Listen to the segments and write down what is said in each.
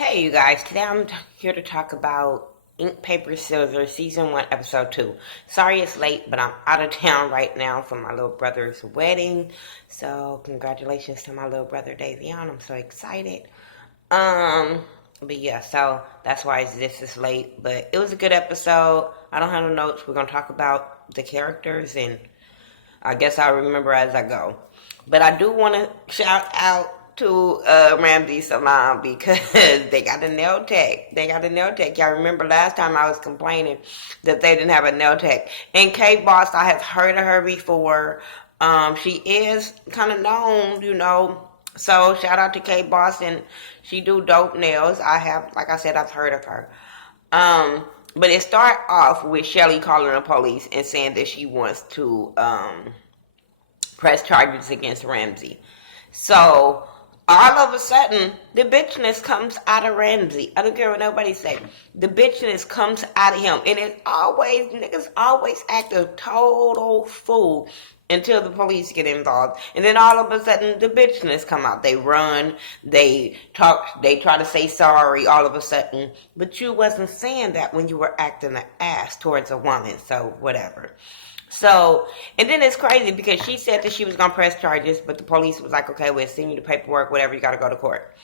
Hey, you guys. Today I'm here to talk about Ink, Paper, Scissors, Season 1, Episode 2. Sorry it's late, but I'm out of town right now for my little brother's wedding. So, congratulations to my little brother, Davion. I'm so excited. But yeah, so that's why this is late. But it was a good episode. I don't have no notes. We're going to talk about the characters, and I guess I'll remember as I go. But I do want to shout out to Ramsey Salon because they got a nail tech. Y'all remember last time I was complaining that they didn't have a nail tech. And Kate Boss, I have heard of her before. She is kind of known, So shout out to Kate Boss, and she do dope nails. Like I said, I've heard of her. But it started off with Shelly calling the police and saying that she wants to press charges against Ramsey. So all of a sudden, the bitchness comes out of Ramsey. I don't care what nobody say. The bitchness comes out of him. And niggas always act a total fool until the police get involved. And then all of a sudden, the bitchness come out. They run, they talk, they try to say sorry all of a sudden. But you wasn't saying that when you were acting an ass towards a woman. So, whatever. So, and then it's crazy because she said that she was going to press charges, but the police was like, okay, we'll send you the paperwork, whatever, you got to go to court.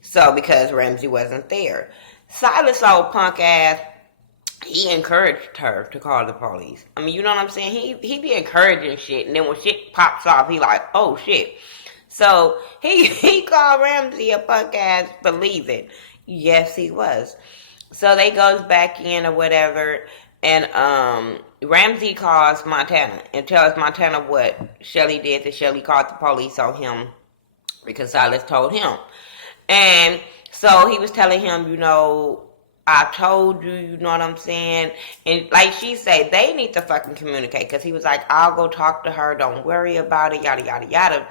So, because Ramsey wasn't there. Silas, old punk ass, he encouraged her to call the police. I mean, you know what I'm saying? He be encouraging shit, and then when shit pops off, he like, oh shit. So, he called Ramsey a punk ass believing. Yes, he was. So, they goes back in or whatever, and Ramsey calls Montana and tells Montana what Shelly did, that Shelly called the police on him because Silas told him. And so he was telling him, I told you, you know what I'm saying? And like she said, they need to fucking communicate, because he was like, I'll go talk to her, don't worry about it, yada, yada, yada.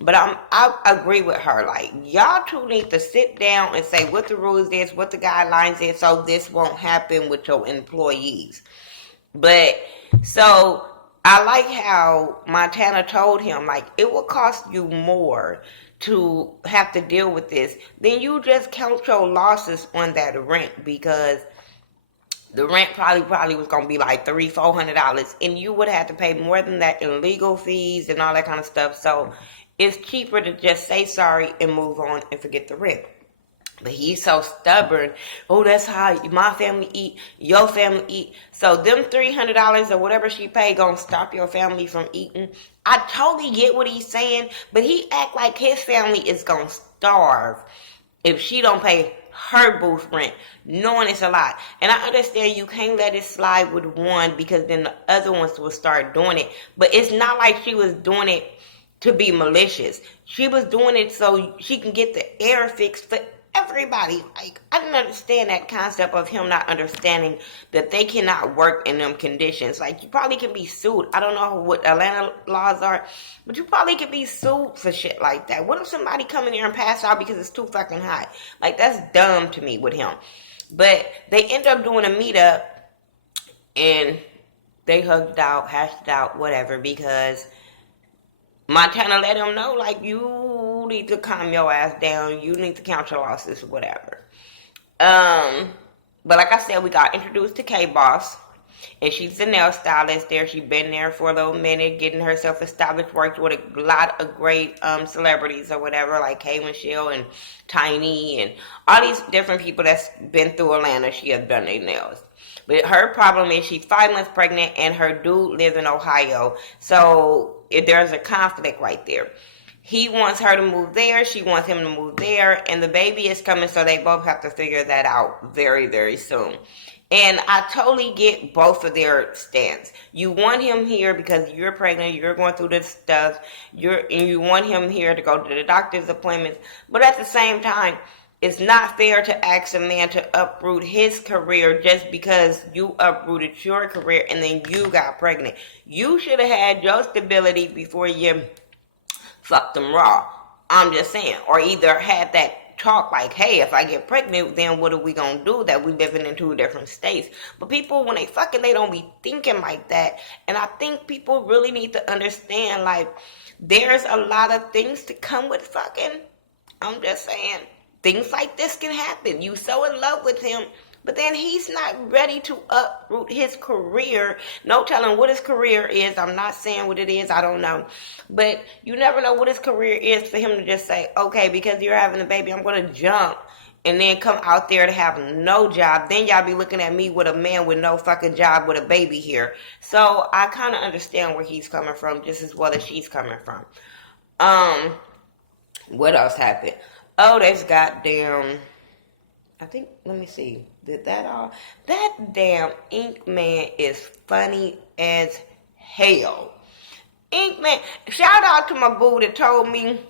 But I agree with her. Like, y'all two need to sit down and say what the rules is, what the guidelines is, so this won't happen with your employees. But, so, I like how Montana told him, like, it will cost you more to have to deal with this than you just count your losses on that rent, because the rent probably was going to be like $300-$400, and you would have to pay more than that in legal fees and all that kind of stuff. So, it's cheaper to just say sorry and move on and forget the rent. But he's so stubborn. Oh, that's how my family eat, your family eat. So them $300 or whatever she paid gonna stop your family from eating. I totally get what he's saying, but he act like his family is gonna starve if she don't pay her booth rent, knowing it's a lot. And I understand you can't let it slide with one, because then the other ones will start doing it. But it's not like she was doing it to be malicious. She was doing it so she can get the air fixed for everybody. Like, I didn't understand that concept of him not understanding that they cannot work in them conditions. Like, you probably can be sued. I don't know what Atlanta laws are, but you probably can be sued for shit like that. What if somebody come in here and pass out because it's too fucking hot? Like, that's dumb to me with him. But they end up doing a meetup, and they hugged it out, hashed it out, whatever, because Montana let him know, like, you need to calm your ass down. You need to count your losses, whatever. But like I said, we got introduced to K-Boss. And she's the nail stylist there. She's been there for a little minute, getting herself established, worked with a lot of great celebrities or whatever, like K. Michelle and Tiny and all these different people that's been through Atlanta. She has done their nails. But her problem is she's 5 months pregnant and her dude lives in Ohio. So there's a conflict right there. He wants her to move there. She wants him to move there. And the baby is coming, so they both have to figure that out very, very soon. And I totally get both of their stance. You want him here because you're pregnant, you're going through this stuff, and you want him here to go to the doctor's appointments. But at the same time, it's not fair to ask a man to uproot his career just because you uprooted your career and then you got pregnant. You should have had your stability before you fucked them raw. I'm just saying. Or either had that talk like, hey, if I get pregnant, then what are we gonna do? That we living in 2 different states. But people, when they fucking, they don't be thinking like that. And I think people really need to understand, like, there's a lot of things to come with fucking. I'm just saying. things like this can happen. You so in love with him, but then he's not ready to uproot his career. No telling what his career is. I'm not saying what it is. I don't know. But you never know what his career is for him to just say, okay, because you're having a baby, I'm going to jump and then come out there to have no job. Then y'all be looking at me with a man with no fucking job with a baby here. So I kind of understand where he's coming from just as well as she's coming from. What else happened? Oh, there's goddamn... I think, let me see. Did that all? That damn Ink Man is funny as hell. Ink Man, shout out to my boo that told me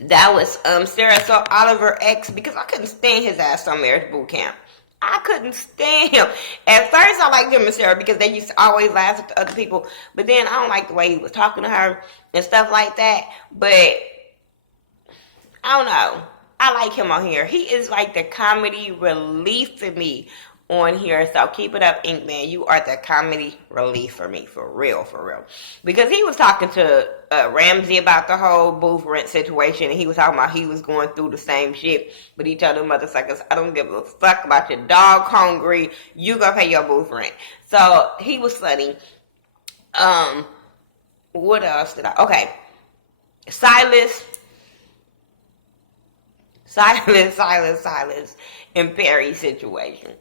that was Sarah So Oliver X, because I couldn't stand his ass on Marriage Boot Camp. I couldn't stand him. At first, I liked him and Sarah because they used to always laugh at the other people. But then I don't like the way he was talking to her and stuff like that. But I don't know. I like him on here. He is like the comedy relief for me on here. So keep it up, Ink Man. You are the comedy relief for me. For real, for real. Because he was talking to Ramsey about the whole booth rent situation. And he was talking about he was going through the same shit. But he told them motherfuckers, I don't give a fuck about your dog hungry. You gonna pay your booth rent. So he was funny. What else did I... Okay. Silas and Perry's situation.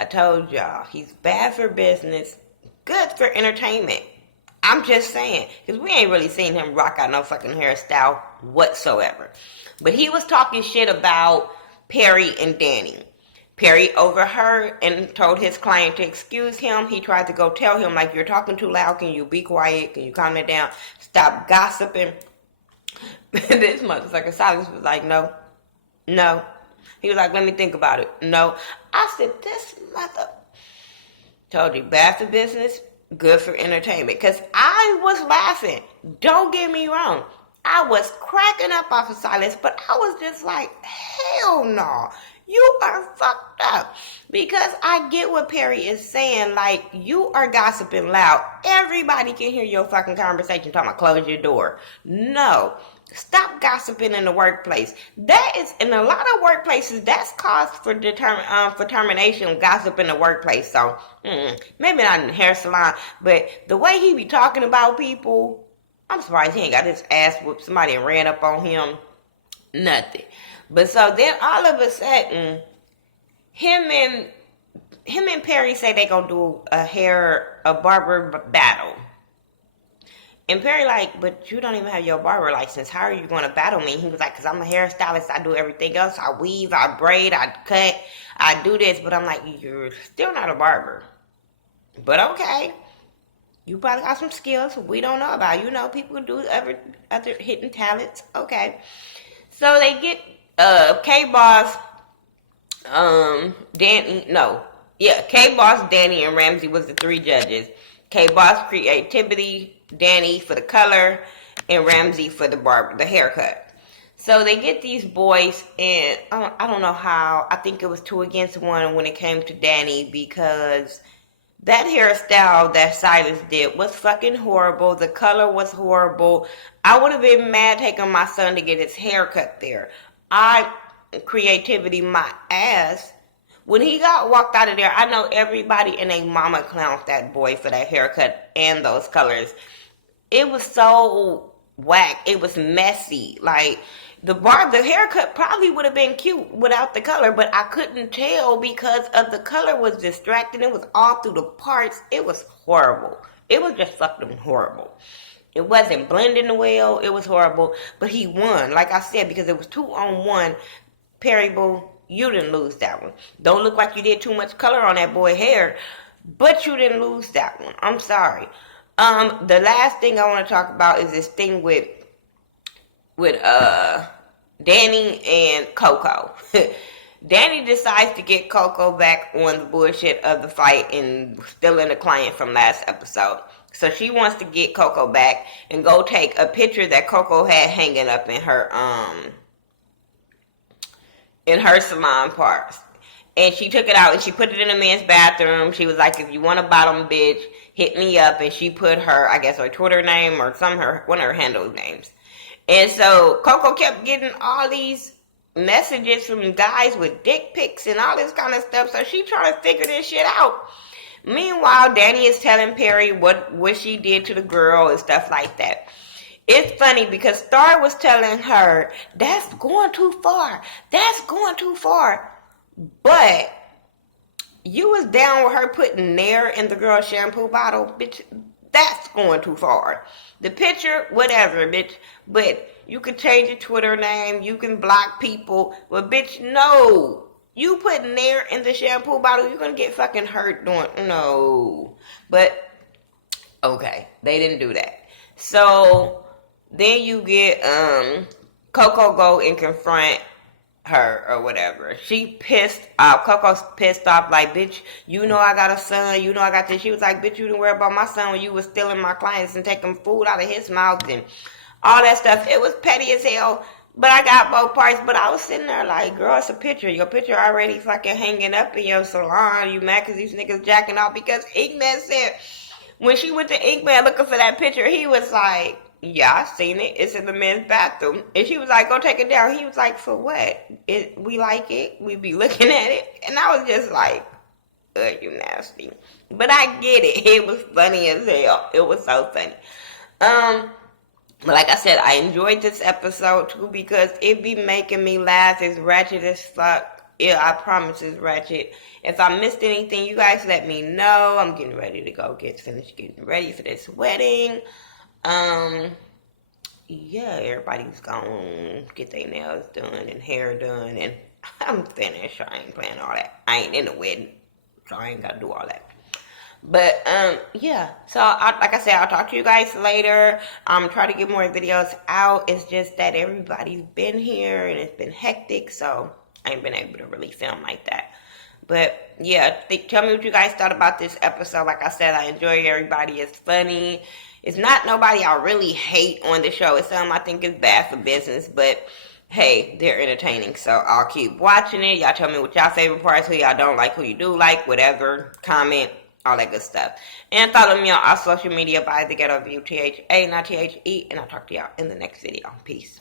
I told y'all, he's bad for business, good for entertainment. I'm just saying, because we ain't really seen him rock out no fucking hairstyle whatsoever. But he was talking shit about Perry and Danny. Perry overheard and told his client to excuse him. He tried to go tell him, like, you're talking too loud, can you be quiet, can you calm it down, stop gossiping. This motherfucker Silas was like, no. He was like, let me think about it. No. I said, this mother... Told you, bad for business, good for entertainment. Because I was laughing. Don't get me wrong. I was cracking up off of Silas, but I was just like, hell no. You are fucked up. Because I get what Perry is saying. Like, you are gossiping loud. Everybody can hear your fucking conversation talking about close your door. No. Stop gossiping in the workplace. That is, in a lot of workplaces, that's cause for termination, gossip in the workplace. So, maybe not in the hair salon, but the way he be talking about people, I'm surprised he ain't got his ass whooped. Somebody ran up on him. Nothing. But so then all of a sudden, him and Perry say they gonna do a barber battle. And Perry like, but you don't even have your barber license. How are you going to battle me? He was like, because I'm a hairstylist. I do everything else. I weave, I braid, I cut, I do this. But I'm like, you're still not a barber. But okay. You probably got some skills we don't know about. You know, people do other hidden talents. Okay. So they get K-Boss, K-Boss, Danny, and Ramsey was the three judges. K-Boss creativity, Danny for the color, and Ramsey for the haircut. So they get these boys, and I don't know how. I think it was 2 against 1 when it came to Danny, because that hairstyle that Silas did was fucking horrible. The color was horrible. I would have been mad taking my son to get his hair cut there. Creativity my ass. When he got walked out of there, I know everybody and their mama clowned that boy for that haircut and those colors. It was so whack. It was messy. Like, the haircut probably would have been cute without the color, but I couldn't tell because of the color was distracting. It was all through the parts. It was horrible. It was just fucking horrible. It wasn't blending well. It was horrible. But he won, like I said, because it was 2-on-1. Perry Boo, you didn't lose that one. Don't look like you did too much color on that boy's hair, but you didn't lose that one. I'm sorry. The last thing I want to talk about is this thing with Danny and Coco. Danny decides to get Coco back on the bullshit of the fight and stealing the client from last episode. So she wants to get Coco back and go take a picture that Coco had hanging up in her salon parts. And she took it out and she put it in a man's bathroom. She was like, if you want a bottom bitch, hit me up. And she put her, I guess, her Twitter name or one of her handle names. And so Coco kept getting all these messages from guys with dick pics and all this kind of stuff. So she trying to figure this shit out. Meanwhile, Danny is telling Perry what she did to the girl and stuff like that. It's funny because Star was telling her, that's going too far. That's going too far. But you was down with her putting Nair in the girl's shampoo bottle. Bitch, that's going too far. The picture, whatever, bitch. But you can change your Twitter name. You can block people. But, bitch, no. You put Nair in the shampoo bottle, you're going to get fucking hurt doing, no. But, okay, they didn't do that. So, then you get, Coco go and confront her or whatever. She pissed off. Coco's pissed off like, bitch, you know I got a son. You know I got this. She was like, bitch, you didn't worry about my son when you was stealing my clients and taking food out of his mouth and all that stuff. It was petty as hell. But I got both parts. But I was sitting there like, girl, it's a picture. Your picture already fucking hanging up in your salon. You mad because these niggas jacking off? Because Inkman said, when she went to Inkman looking for that picture, he was like, yeah, I seen it. It's in the men's bathroom. And she was like, go take it down. He was like, for what? We like it. We be looking at it. And I was just like, you nasty. But I get it. It was funny as hell. It was so funny. But like I said, I enjoyed this episode too because it be making me laugh. It's ratchet as fuck. Yeah, I promise it's ratchet. If I missed anything, you guys let me know. I'm getting ready to go finish getting ready for this wedding. Yeah, everybody's gonna get their nails done and hair done, and I'm finished. I ain't playing all that. I ain't in the wedding, so I ain't gotta do all that. But, yeah, so, like I said, I'll talk to you guys later. Try to get more videos out. It's just that everybody's been here, and it's been hectic, so I ain't been able to really film like that. But, yeah, tell me what you guys thought about this episode. Like I said, I enjoy everybody. It's funny. It's not nobody I really hate on the show. It's something I think is bad for business, but hey, they're entertaining, so I'll keep watching it. Y'all tell me what y'all favorite parts, who y'all don't like, who you do like, whatever, comment, all that good stuff. And follow me on all social media by Thaghettoview, THA, not THE, and I'll talk to y'all in the next video. Peace.